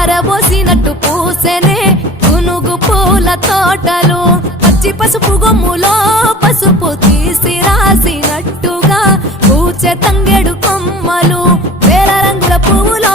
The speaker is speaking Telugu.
ఆరబోసినట్టు పూసెనే గునుగు పూల తోటలు పచ్చి పసుపు గొమ్ములో పసుపు తీసి రాసినట్టుగా పూచె తంగెడు కొమ్మలు వేల రంగుల పువ్వులో